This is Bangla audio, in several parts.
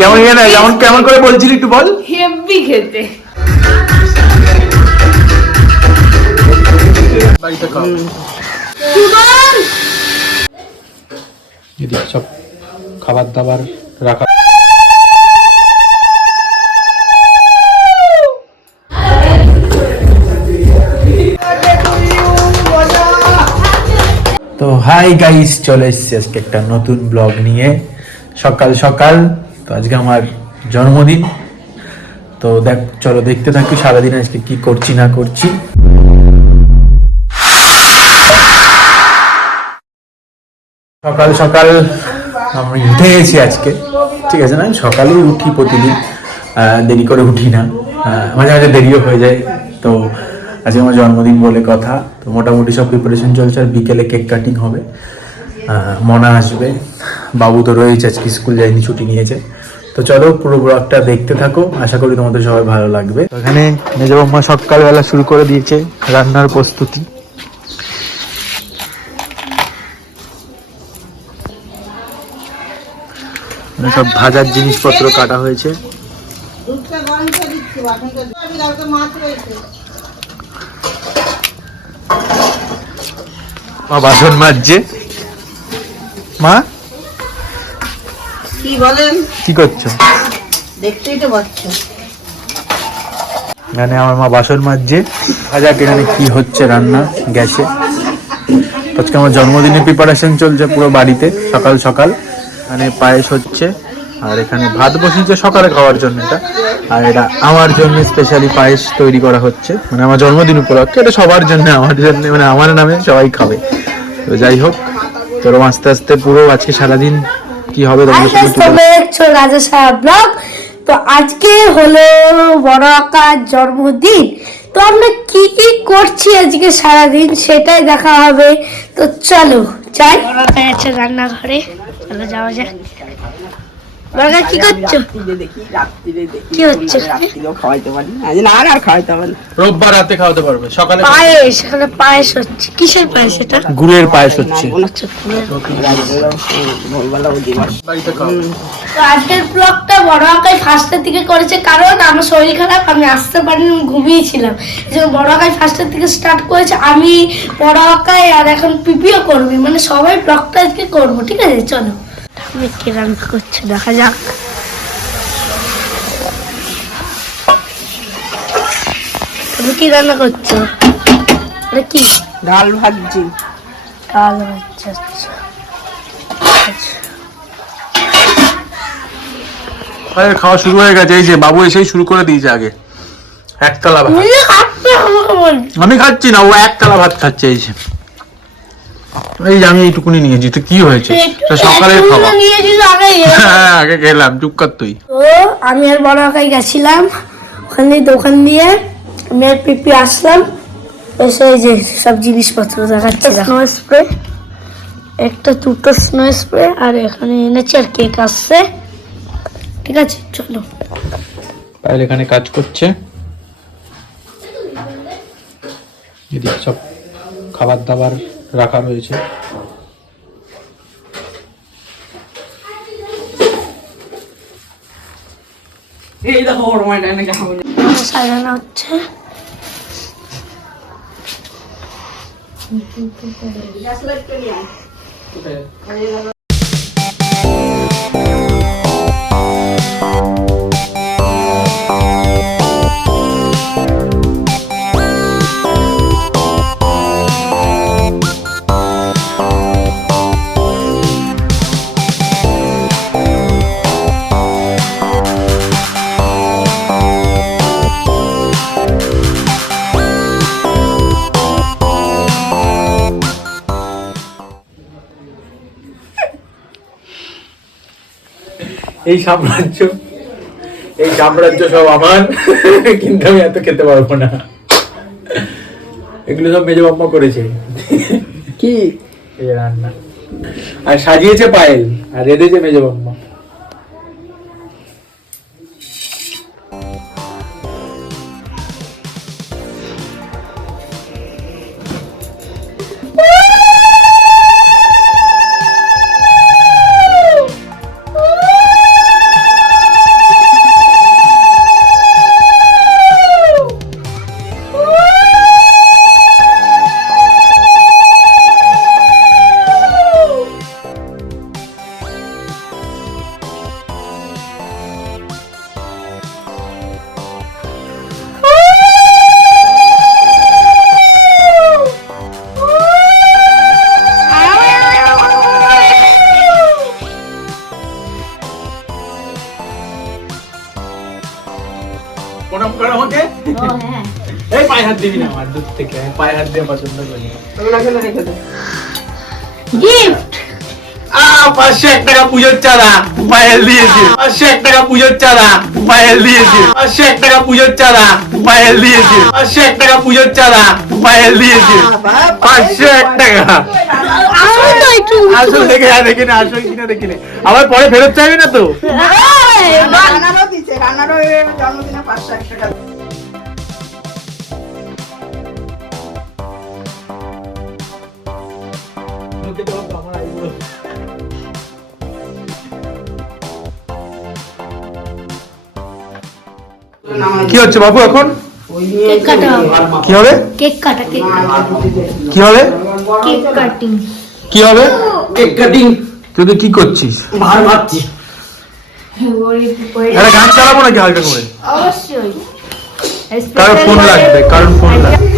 কেমন খেতে? যেমন কেমন করে বলছিলি একটু বল। হেভি খেতে। বাড়িতে খাও। এদিকে সব খাবার দাবার রাখা। তো হাই গাইস, চলে এসেছি আজকে একটা নতুন ব্লগ নিয়ে। সকাল সকাল তো আজকে আমার জন্মদিন। তো চলো দেখতে থাকি সারাদিন আজকে কি করছি না করছি। সকাল সকাল আমি উঠে গেছি আজকে, ঠিক আছে না? সকালেই উঠি প্রতিদিন, দেরি করে উঠি না, মাঝে মাঝে দেরিও হয়ে যায়। তো আজকে আমার জন্মদিন বলে কথা। তো মোটামুটি সব প্রিপারেশন চলছে, আর বিকেলে কেক কাটিং হবে। মনা আসবে, বাবু তো রয়েছে, আজকে স্কুল যায়নি, ছুটি নিয়েছে। তো চলো পুরো ব্লগটা দেখতে থাকো, আশা করি তোমাদের সবাই ভালো লাগবে। এখানে মেজো বৌমা সকালবেলা শুরু করে দিয়েছে রান্নার প্রস্তুতি। সব ভাজার জিনিসপত্র কাটা হয়েছে। মা বাসন মাজছে। মা কি বলেন? কি করছো? দেখতেই তো পাচ্ছ। মানে আমার মা বাসন মাজছে। ভাজা এখানে কি হচ্ছে রান্না গ্যাসে। আজকে আমার জন্মদিনের প্রিপারেশন চলছে পুরো বাড়িতে। সকাল সকাল মানে পায়েস হচ্ছে, আর এখানে ভাত বসিয়েছে সকালে খাওয়ার জন্য এটা। আর এটা আমার জন্য স্পেশালি পায়েস তৈরি করা হচ্ছে, মানে আমার জন্মদিন উপলক্ষে। এটা সবার জন্য, আমার জন্য, মানে আমার নামে সবাই খাবে। তো যাই হোক, তোর আস্তে আস্তে পুরো আজকে সারাদিন কি হবে ব্লগ। তো আজকে হলো বড় আকার জন্মদিন। তো আমরা কি কি করছি আজকে সারাদিন সেটাই দেখা হবে। তো চলো যাই। বড় আকার আছে রান্নাঘরে, চলো যাওয়া যাক। বড় কি করছো? কি হচ্ছে? খাওয়াইতে পারি না, আর খাওয়াইতে পারি। রোববার রাতে খাওয়াতে পারবে, সকালে পায়েস। এখানে পায়েস হচ্ছে। কিসের পায়েস এটা? গুড়ের পায়েস হচ্ছে। তো আজকের ব্লগটা বড় আকাই ফার্স্টের দিকে করেছে, কারণ আমার শরীর খারাপ, আমি আসতে পারিনি, আমি ঘুমিয়েছিলাম। এই জন্য বড় আকাই ফার্স্টের দিকে স্টার্ট করেছে। আমি বড় আকাই আর এখন পিপিও করবি, মানে সবাই ব্লগটা আজকে করবো, ঠিক আছে? চলো আমি কি রান্না করছি দেখা যাক। তুমি কি রান্না করছো? এটা কি? ডাল ভাজি। ডাল ভাজি, আচ্ছা। আরে খাওয়া শুরু হয়ে গেছে, এই যে বাবু এসেই শুরু করে দিয়েছে। আগে একতলা ভাত। আমি খাচ্ছি না, ও একতলা ভাত খাচ্ছে। এই যে এই যে আমি এইটুকুনি নিয়েছি। তো কি হয়েছে? সকালে খাওয়া। হ্যাঁ আগে খেলাম, চুপ কর তুই। তো আমি আর বড় আকাই গেছিলাম ওখানে, দোকান দিয়ে আমি আর পিপি আসলাম। এসে এই যে সব জিনিসপত্র দেখাচ্ছি। স্নো স্প্রে, একটা দুটো স্নো স্প্রে, আর এখানে এনেছি, আর কেক আসছে, ঠিক আছে? চলো। পায়েল এখানে কাজ করছে, এদিকে সব খাবার দাবার রাখা রয়েছে। সাজানো হচ্ছে। এই সাম্রাজ্য সব আমার, কিন্তু আমি এত খেতে পারবো না। এগুলো সব মেজো বাম্মা করেছে। কি এই রান্না, আর সাজিয়েছে পায়েল, আর রেঁধেছে মেজো বাম্মা। প্রণাম করো আমাকে। এই পায়ে হাত দিবি না আমার দূর থেকে, আমি পায়ে হাত দিয়ে পছন্দ করি। গিফট 501 টাকা পুজোর চাঁদা পায়েল দিয়েছে, 501 টাকা পুজোর চাঁদা পায়েল দিয়েছে, 501 টাকা পুজোর চাঁদা পায়েল দিয়েছে, 501 টাকা পুজোর চাঁদা পায়েল দিয়েছে, 501 টাকা। আসলে তো একটু আসল দেখে দেখি না, আসল কিনা দেখি না, আবার পরে ফেরত চাইবি না তো। রান্নারও দিচ্ছে, রান্নারও জন্মদিনে 501 টাকা। কি হচ্ছে বাবু এখন? কেক কাটা হবে। কি হবে? কেক কাটা, কেক কাটা, কি হবে? Cake cutting. কি হবে? কেক কাটিং তুই তো কি করছিস? ভার ভাবছি। একটা গান চালাবো নাকি হালকা করে? অবশ্যই। কারণ ফোন লাগবে, কারণ ফোন লাগবে।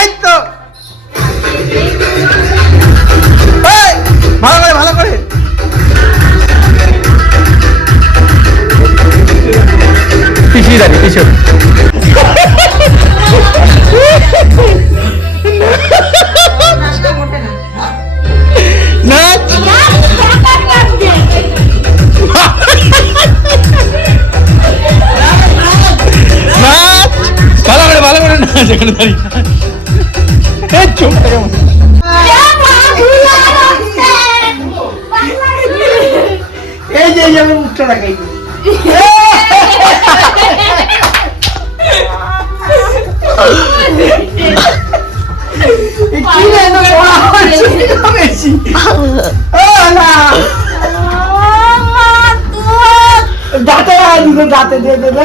এই তো ভালো করে, ভালো করে। পিছিয়ে দাঁড়িয়ে, পিছিয়ে। নাচ নাচ, ভালো করে, ভালো করে নাচ এখানে দাঁড়িয়ে। এই চুপ থেকে বসে। এই যে আমি মুখটা রাখাই দাঁতে দাঁতে দিয়ে দেবে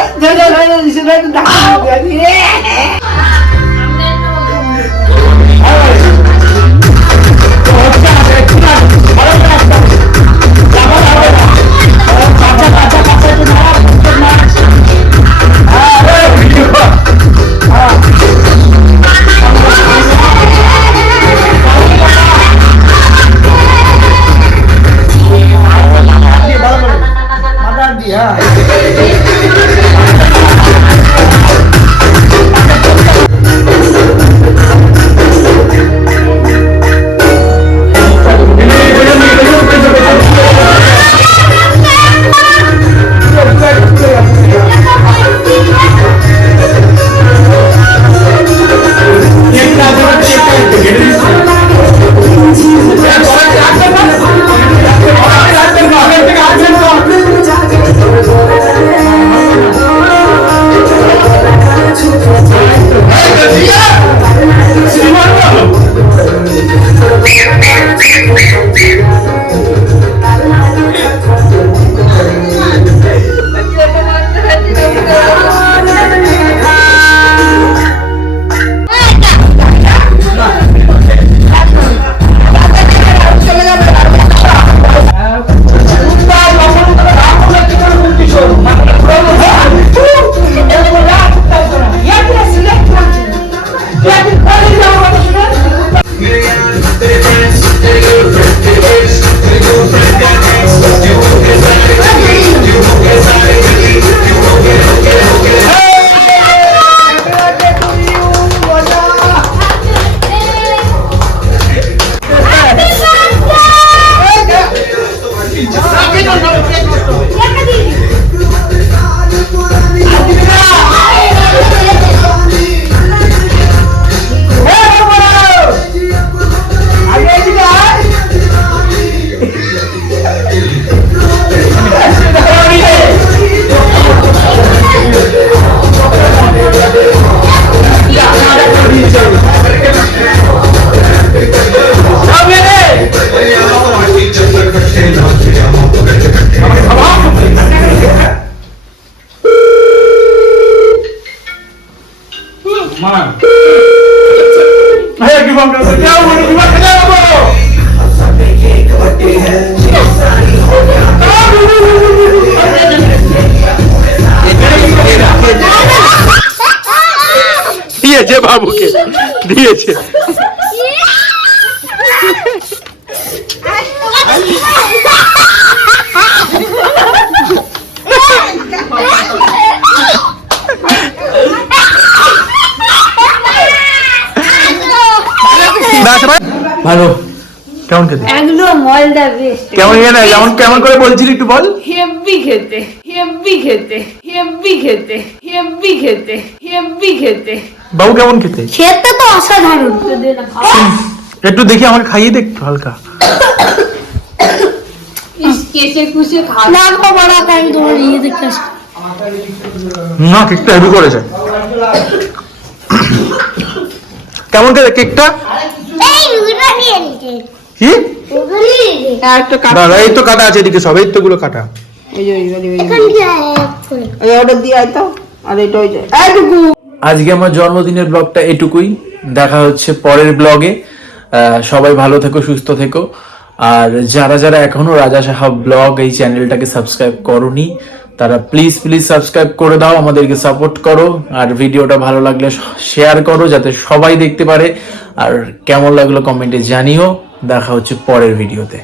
দিয়েছে। ভালো, কেমন খেতে? একদম মলদা বেস্ট। কেমন খেতে? যেমন কেমন করে বলছিলি একটু বল। হেভি খেতে, হেভি খেতে, হেভি খেতে, হেভি খেতে, হেভি খেতে। বাবু কেমন খেতে? খেতে তো অসাধারণ। একটু দেখি আমাকে খাইয়ে দে একটু হালকা। কেসে কুসে খা না গো বড় কাই তোমার ইয়ে দেখতে আসি। না, কেকটা হেভি করেছে। কেমন খেতে কেকটা? এই রুগীটা নিয়ে নিতে কি? একটা দাদা এই তো কাটা আছে এদিকে, সব এই তো গুলো কাটা। ওটা দিয়ে আয় তো, আর এটা ওই যে এইটুকু। আজকে আমার জন্মদিনের ব্লগটা এটুকুই, দেখা হচ্ছে পরের ব্লগে। সবাই ভালো থেকো, সুস্থ থেকো। আর যারা যারা এখনো রাজা সাহা ব্লগ এই চ্যানেলটাকে সাবস্ক্রাইব করোনি তারা প্লিজ প্লিজ সাবস্ক্রাইব করে দাও, আমাদেরকে সাপোর্ট করো। আর ভিডিওটা ভালো লাগলে শেয়ার করো যাতে সবাই দেখতে পারে। আর কেমন লাগলো কমেন্টে জানিও। দেখা হচ্ছে পরের ভিডিওতে।